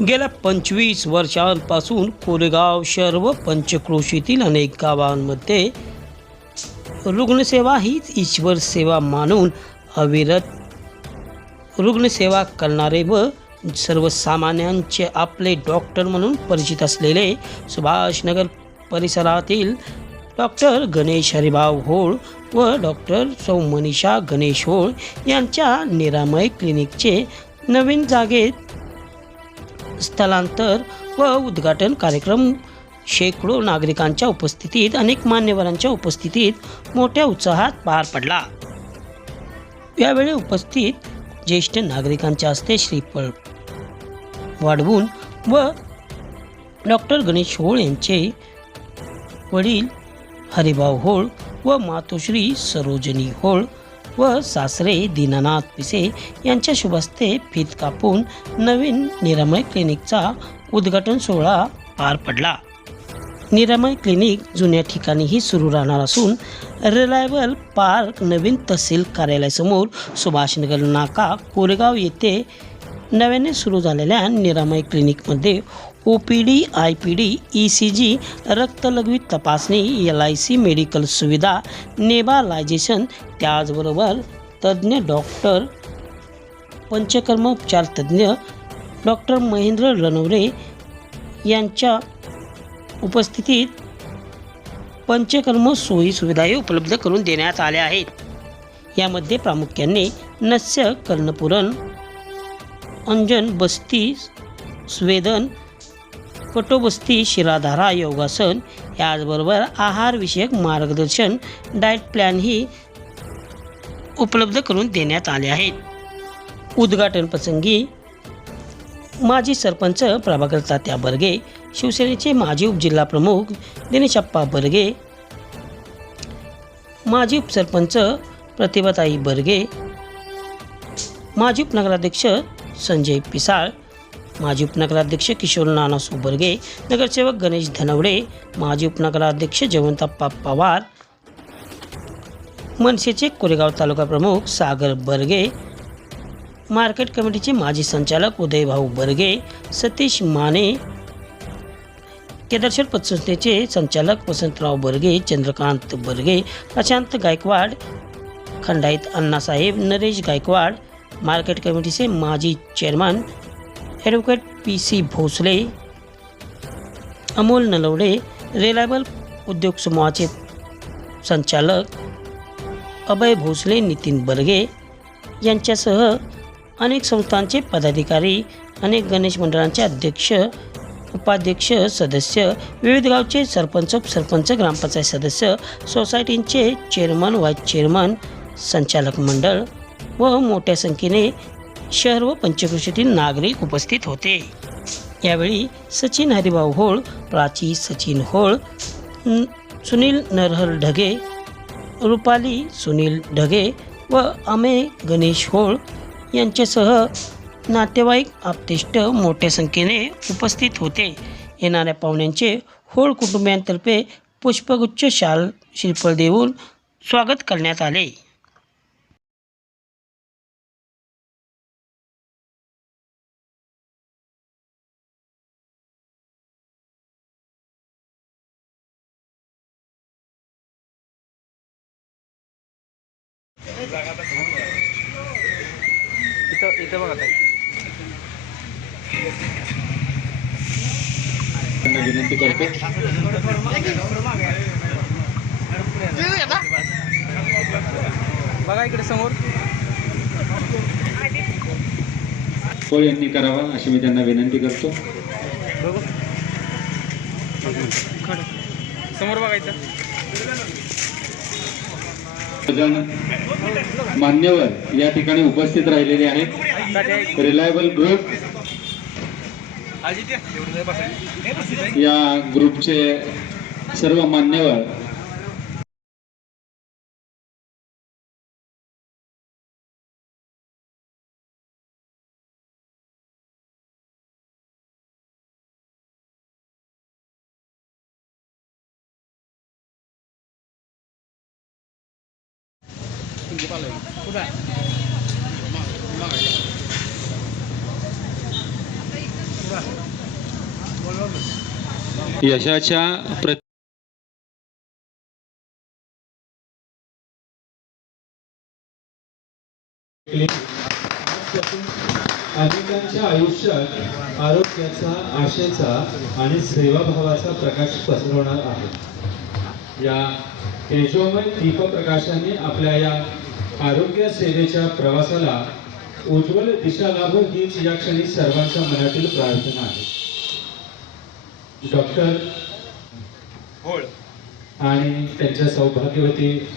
गेल्या पंचवीस वर्षांपासून कोरेगाव शहर व पंचक्रोशीतील अनेक गावांमध्ये रुग्णसेवा हीच ईश्वर सेवा मानून अविरत रुग्णसेवा करणारे व सर्वसामान्यांचे आपले डॉक्टर म्हणून परिचित असलेले सुभाषनगर परिसरातील डॉक्टर गणेश हरिभाव होळ व डॉक्टर सौ मनीषा गणेश होळ यांच्या निरामय क्लिनिकचे नवीन जागेत स्थलांतर व उद्घाटन कार्यक्रम. शेकडो नागरिकांच्या उपस्थितीत अनेक मान्यवरांच्या उपस्थितीत मोठ्या उत्साहात पार पडला. यावेळी उपस्थित ज्येष्ठ नागरिकांच्या हस्ते श्रीफळ वाढवून व डॉक्टर गणेश होळ यांचे वडील हरिभाऊ होळ व मातोश्री सरोजनी होळ व सासरे दीनानाथ पिसे यांच्या शुभस्ते फीत कापून नवीन निरामय क्लिनिकचा उद्घाटन सोहळा पार पडला. निरामय क्लिनिक जुन्या ठिकाणीही सुरू राहणार असून रिलायबल पार्क नवीन तहसील कार्यालयासमोर सुभाषनगर नाका कोरेगाव येथे नव्याने सुरू झालेल्या निरामय क्लिनिकमध्ये O P D I P D E C G रक्तलघवी तपासणी एल आय सी मेडिकल सुविधा नेबालायझेशन त्याचबरोबर तज्ज्ञ डॉक्टर पंचकर्म उपचार तज्ज्ञ डॉक्टर महेंद्र रणवरे यांच्या उपस्थितीत पंचकर्म सोयी सुविधाही उपलब्ध करून देण्यात आल्या आहेत. यामध्ये प्रामुख्याने नस्य कर्णपुरण अंजन बस्ती स्वेदन कटोबस्ती शिराधारा योगासन याचबरोबर आहारविषयक मार्गदर्शन डाएट प्लॅनही उपलब्ध करून देण्यात आले आहेत. उद्घाटन प्रसंगी माजी सरपंच प्रभाकर तात्या बर्गे शिवसेनेचे माजी उपजिल्हाप्रमुख दिनेशप्पा बर्गे माजी उपसरपंच प्रतिभाताई बर्गे माजी उपनगराध्यक्ष संजय पिसाळ माजी उपनगराध्यक्ष किशोर नानासू बर्गे नगरसेवक गणेश धनवडे माजी उपनगराध्यक्ष जयवंतप्पा पवार मनसेचे कोरेगाव तालुका प्रमुख सागर बर्गे मार्केट कमिटीचे माजी संचालक उदयभाऊ बर्गे सतीश माने केदारश्वर पतसंस्थेचे संचालक वसंतराव बर्गे चंद्रकांत बर्गे प्रशांत गायकवाड खंडाईत अण्णासाहेब नरेश गायकवाड मार्केट कमिटीचे माजी chairman advocate P C Bhosale Amol Nalawade reliable उद्योग समूहाचे संचालक अभय भोसले नितीन बर्गे यांच्यासह अनेक संस्थांचे पदाधिकारी अनेक गणेश मंडळांचे अध्यक्ष उपाध्यक्ष सदस्य विविध गावचे सरपंच उपसरपंच ग्रामपंचायत सदस्य सोसायटींचे चेअरमन व्हाईस चेअरमन संचालक मंडळ व मोठ्या संख्येने शहर व पंचक्रोशीतील नागरिक उपस्थित होते. यावेळी सचिन हरिभाऊ होळ प्राची सचिन होळ सुनील नरहर ढगे रुपाली सुनील ढगे व अमे गणेश होळ यांच्यासह नातेवाईक आपतिष्ट मोठ्या संख्येने उपस्थित होते. येणाऱ्या पाहुण्यांचे होळ कुटुंबियांतर्फे पुष्पगुच्छ शाल श्रीफळ देऊन स्वागत करण्यात आले. इथं इथं बघा विनंती करतो बघा इकडे समोर. पोळ यांनी करावा अशी मी त्यांना विनंती करतो. समोर बघा इथं. जण मान्यवर या ठिकाणी उपस्थित राहिलेले आहेत. रिलायबल ग्रुप या ग्रुपचे सर्व मान्यवर कुठं आहे? यशाच्या प्र अनेकांच्या आयुष्यात आरोग्याचा आशेचा आणि सेवाभावाचा प्रकाश पसरवणार आहे. या तेजोमय दीपप्रकाशाने आपल्या या आरोग्य सेवेच्या प्रवासाला उज्ज्वल दिशा लाभो हीच या क्षणी सर्वांच्या मनातील प्रार्थना आहे. डॉक्टर होळ. आणि त्यांच्या सौभाग्यवती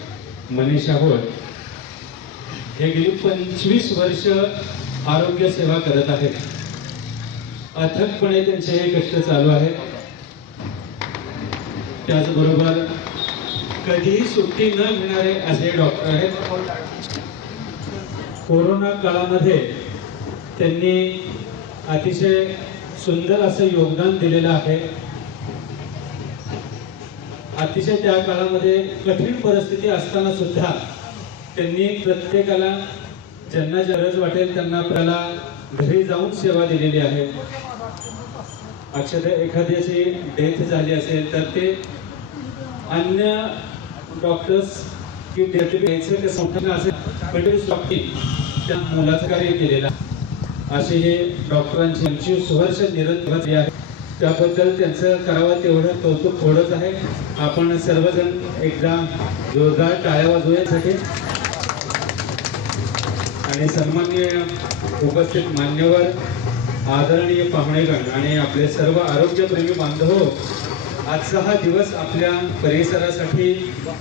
मनीषा होळ हे गेली पंचवीस वर्ष आरोग्य सेवा करत आहेत. अथकपणे त्यांचे हे कष्ट चालू आहेत. त्याचबरोबर कधीही सुट्टी न घेणारे असे डॉक्टर कोरोना काळामध्ये त्यांनी अतिशय सुंदर असं योगदान दिलेलं आहे. अतिशय त्या काळामध्ये कठीण परिस्थिती असताना सुद्धा त्यांनी प्रत्येकाला ज्यांना गरज वाटेल त्यांना आपल्याला घरी जाऊन सेवा दिलेली आहे. अक्षरशः एखाद्याची डेथ झाली असेल तर ते अन्य डॉक्टर्स की डेथ घ्यायचं ते संपूर्ण असेल पण त्या मुलाचं कार्य केलेलं असे हे डॉक्टरांची पंचवीस वर्ष निरंतर आहे त्याबद्दल त्यांचं करावं तेवढं कौतुक थोडंच आहे. आपण सर्वजण एकदा जोरदार टाळ्या वाजवण्यासाठी आणि सन्मान्य उपस्थित मान्यवर आदरणीय पाहुणेगण आणि आपले सर्व आरोग्यप्रेमी बांधव आजचा हा दिवस आपल्या परिसरासाठी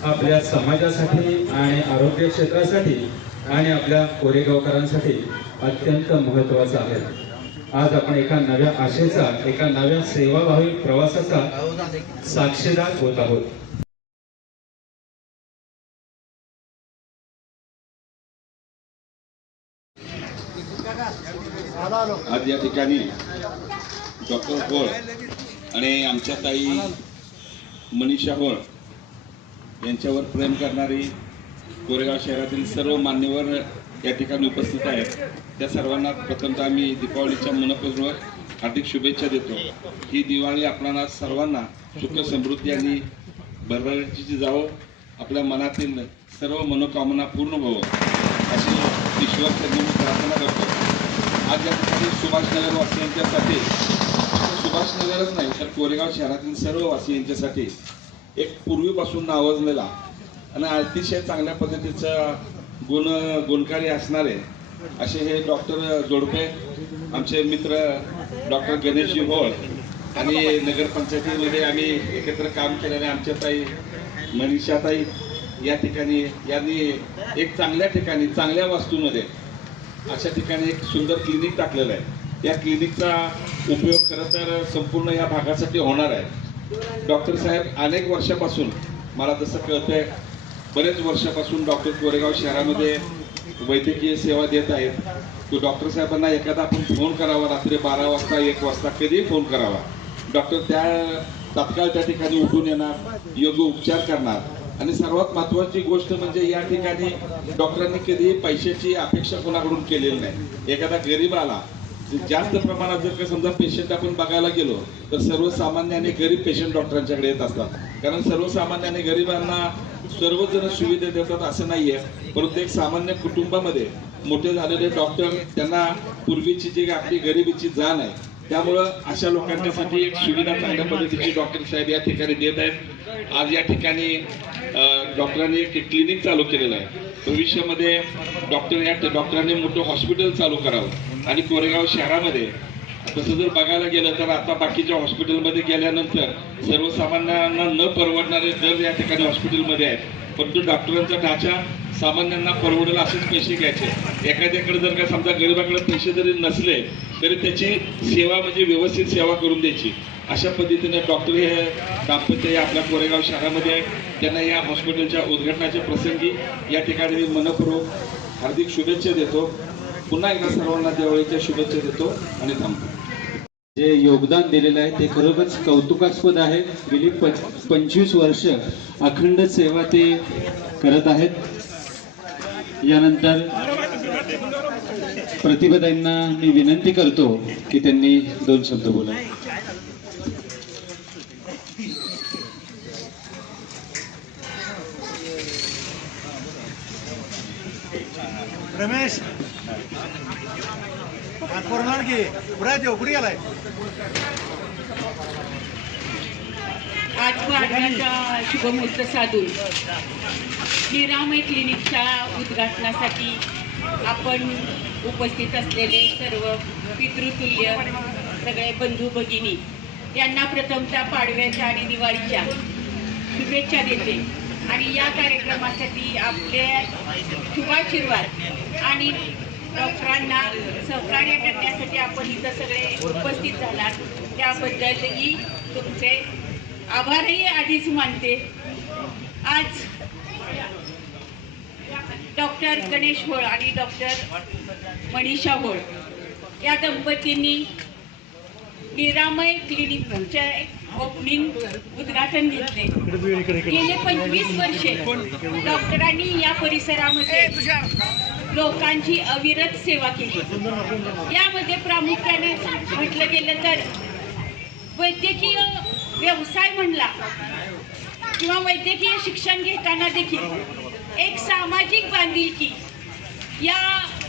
आपल्या समाजासाठी आणि आरोग्य क्षेत्रासाठी आणि आपल्या कोरेगावकरांसाठी अत्यंत महत्त्वाचा आहे. आज आपण एका नव्या आशेचा एका नव्या सेवाभावी प्रवासाचा साक्षीदार होत आहोत. आज या ठिकाणी डॉक्टर आणि आमच्या ताई मनीषा होळ यांच्यावर प्रेम करणारी कोरेगाव शहरातील सर्व मान्यवर या ठिकाणी उपस्थित आहेत. त्या सर्वांना प्रथमतः मी दीपावलीच्या मनपूर्वक हार्दिक शुभेच्छा देतो. ही दिवाळी आपल्याला सर्वांना सुख समृद्धी आणि भरभराटीची जावं. आपल्या मनातील सर्व मनोकामना पूर्ण व्हावं. अशी ईश्वर प्रार्थना करतो. आज या ठिकाणी सुभाषनगर वासियांच्यासाठी सुभाषनगरच नाही तर कोरेगाव शहरातील सर्व वासियांच्यासाठी एक पूर्वीपासून नावाजलेला आणि अतिशय चांगल्या पद्धतीचं गुण गुणकारी असणारे असे हे डॉक्टर जोडपे आमचे मित्र डॉक्टर गणेशजी होळ आणि नगरपंचायतीमध्ये आम्ही एकत्र काम केल्याने आमच्या ताई मनीषाताई या ठिकाणी यांनी एक चांगल्या ठिकाणी चांगल्या वास्तूमध्ये अशा ठिकाणी एक सुंदर क्लिनिक टाकलेलं आहे. या क्लिनिकचा उपयोग खरं तर संपूर्ण या भागासाठी होणार आहे. डॉक्टर साहेब अनेक वर्षापासून मला जसं कळतंय बरेच वर्षापासून डॉक्टर कोरेगाव शहरामध्ये वैद्यकीय सेवा देत आहेत. तो डॉक्टर साहेबांना एखादा आपण फोन करावा रात्री बारा वाजता एक वाजता कधीही फोन करावा. डॉक्टर त्या तात्काळ त्या ठिकाणी उठून येणार योग्य उपचार करणार. आणि सर्वात महत्वाची गोष्ट म्हणजे या ठिकाणी डॉक्टरांनी कधीही पैशाची अपेक्षा कोणाकडून केलेली नाही. एखादा गरीब आला जास्त प्रमाणात जर का समजा पेशंट आपण बघायला गेलो तर सर्वसामान्य आणि गरीब पेशंट डॉक्टरांच्याकडे येत असतात. कारण सर्वसामान्य आणि गरिबांना सर्वजण सुविधा देतात असं नाहीये. परंतु एक सामान्य कुटुंबामध्ये मोठे झालेले डॉक्टर त्यांना पूर्वीची जी आपली गरिबीची जाण आहे त्यामुळं अशा लोकांच्यासाठी एक सुविधा चांगल्या पद्धतीची डॉक्टर साहेब या ठिकाणी देत आहेत. आज या ठिकाणी डॉक्टरांनी एक क्लिनिक चालू केलेलं आहे. भविष्यामध्ये डॉक्टर या डॉक्टरांनी मोठं हॉस्पिटल चालू करावं. आणि कोरेगाव शहरामध्ये तसं जर बघायला गेलं तर आता बाकीच्या हॉस्पिटलमध्ये गेल्यानंतर सर्वसामान्यांना न परवडणारे दर या ठिकाणी हॉस्पिटलमध्ये आहेत. परंतु डॉक्टरांचा ढाचा सामान्यांना परवडेल असेच पैसे घ्यायचे. एखाद्याकडे जर का समजा गरिबाकडे पैसे जरी नसले तरी त्याची सेवा म्हणजे व्यवस्थित सेवा करून द्यायची. अशा पद्धतीने डॉक्टर हे दाम्पत्य आपल्या कोरेगाव शहरामध्ये आहे. त्यांना या हॉस्पिटलच्या उद्घाटनाच्या प्रसंगी या ठिकाणी मी मनपूर्वक हार्दिक शुभेच्छा देतो. पुन्हा एकदा सर्वांना दिवाळीच्या शुभेच्छा देतो आणि थांबतो. जे योगदान दिलेलं आहे ते खरोखरच कौतुकास्पद आहे. गेली पंच पंचवीस वर्ष अखंड सेवा ते करत आहेत. यानंतर प्रतिभाताईंना मी विनंती करतो की त्यांनी दोन शब्द बोला. रमेश की. पुढे देव कुठे गेलाय? आज वाढण्याचा शुभमुहूर्त साधून. निरामय क्लिनिकच्या उद्घाटनासाठी आपण उपस्थित असलेले सर्व पितृतुल्य सगळे बंधू भगिनी यांना प्रथमच्या पाडव्याच्या आणि दिवाळीच्या शुभेच्छा देते. आणि या कार्यक्रमासाठी आपले शुभाशीर्वाद आणि डॉक्टरांना सहकार्य करण्यासाठी आपण इथं सगळे उपस्थित झालात. त्याबद्दलही तुमचे आभारही आधीच मानते. आज डॉक्टर गणेश होळ आणि डॉक्टर मनीषा होळ या दंपतींनी निरामय क्लिनिकचे म्हणजे ओपनिंग उद्घाटन घेतले. गेले पंचवीस वर्षे. डॉक्टरांनी या परिसरामध्ये लोकांची अविरत सेवा केली. यामध्ये प्रामुख्याने म्हटलं गेलं तर वैद्यकीय व्यवसाय म्हणला किंवा वैद्यकीय शिक्षण घेताना देखील एक सामाजिक बांधिलकी या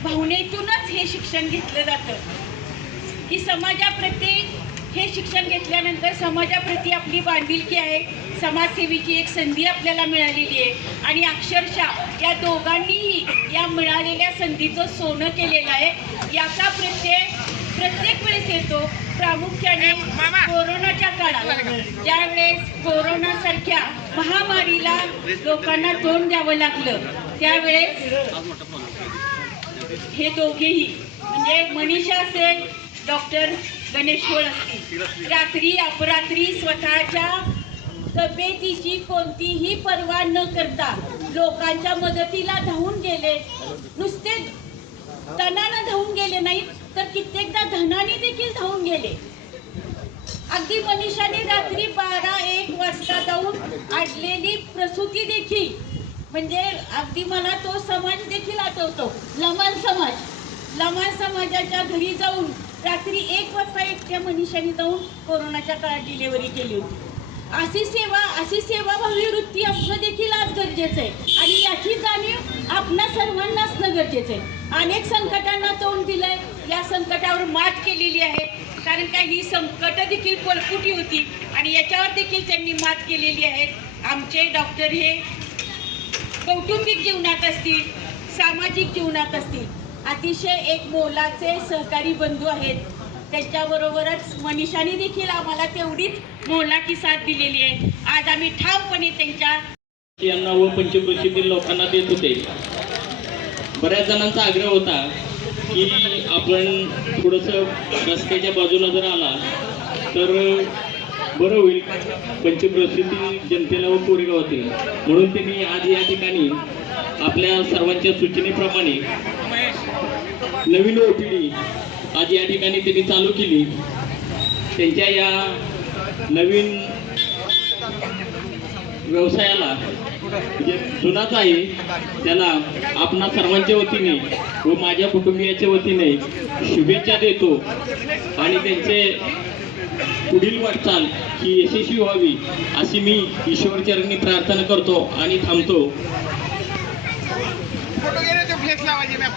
भावनेतूनच हे शिक्षण घेतलं जातं. की समाजाप्रती हे शिक्षण घेतल्यानंतर समाजाप्रती आपली बांधिलकी आहे. समाजसेवेची एक संधी आपल्याला मिळालेली आहे. आणि अक्षरशः या दोघांनीही या मिळालेल्या संधीचं सोनं केलेलं आहे. याचा प्रत्यय प्रत्येक वेळेस येतो. प्रामुख्याने कोरोनाच्या काळात. ज्यावेळेस कोरोनासारख्या महामारीला लोकांना तोंड द्यावं लागलं त्यावेळेस हे दोघेही म्हणजे मनीषा असेल डॉक्टर गणेश होळ असतील रात्री अपरात्री स्वतःच्या तब्येतीची कोणतीही पर्वा न करता लोकांच्या मदतीला धावून गेले. नुसते तणानं धावून गेले नाहीत तर कित्येकदा धनाने देखील धावून गेले. अगदी मनीषाने रात्री बारा एक वाजता जाऊन आडलेली प्रसूती देखील म्हणजे अगदी मला तो समाज देखील आठवतो. लमाण समाज. लमाण समाजाच्या घरी जाऊन रात्री एक वाजता एकट्या मनीषाने जाऊन कोरोनाच्या काळात डिलेवरी केली होती. अशी सेवा अशी सेवाभावी वृत्ती असणं देखील आज गरजेचं आहे. आणि याची जाणीव आपणा सर्वांना असणं गरजेचं आहे. अनेक संकटांना तोंड दिलंय. या संकटावर मात केलेली आहे. कारण का ही संकट देखील पलकुटी होती. आणि याच्यावर देखील त्यांनी मात केलेली आहे. आमचे डॉक्टर हे कौटुंबिक जीवनात असतील सामाजिक जीवनात असतील अतिशय एक मोलाचे सहकारी बंधू आहेत. त्यांच्याबरोबरच मनीषाने देखील आम्हाला तेवढीच मोलाची साथ दिलेली आहे. आज आम्ही ठामपणे त्यांच्या यांना व पंचकृषीतील लोकांना देत होते. बऱ्याच जणांचा आग्रह होता की आपण थोडंसं रस्त्याच्या बाजूला जर आला तर बरं होईल. पंचप्रसिद्धी जनतेला व कोरेगावातील म्हणून त्यांनी आज या ठिकाणी आपल्या सर्वांच्या सूचनेप्रमाणे नवीन ओपीडी आज या ठिकाणी त्यांनी चालू केली. त्यांच्या या नवीन व्यवसायाला जे जुनाच आहे त्याला आपणा सर्वांच्या वतीने व माझ्या कुटुंबियाच्या वतीने शुभेच्छा देतो. आणि त्यांचे पुढील वाटचाल ही यशस्वी व्हावी अशी मी ईश्वरचरणी प्रार्थना करतो आणि थांबतो.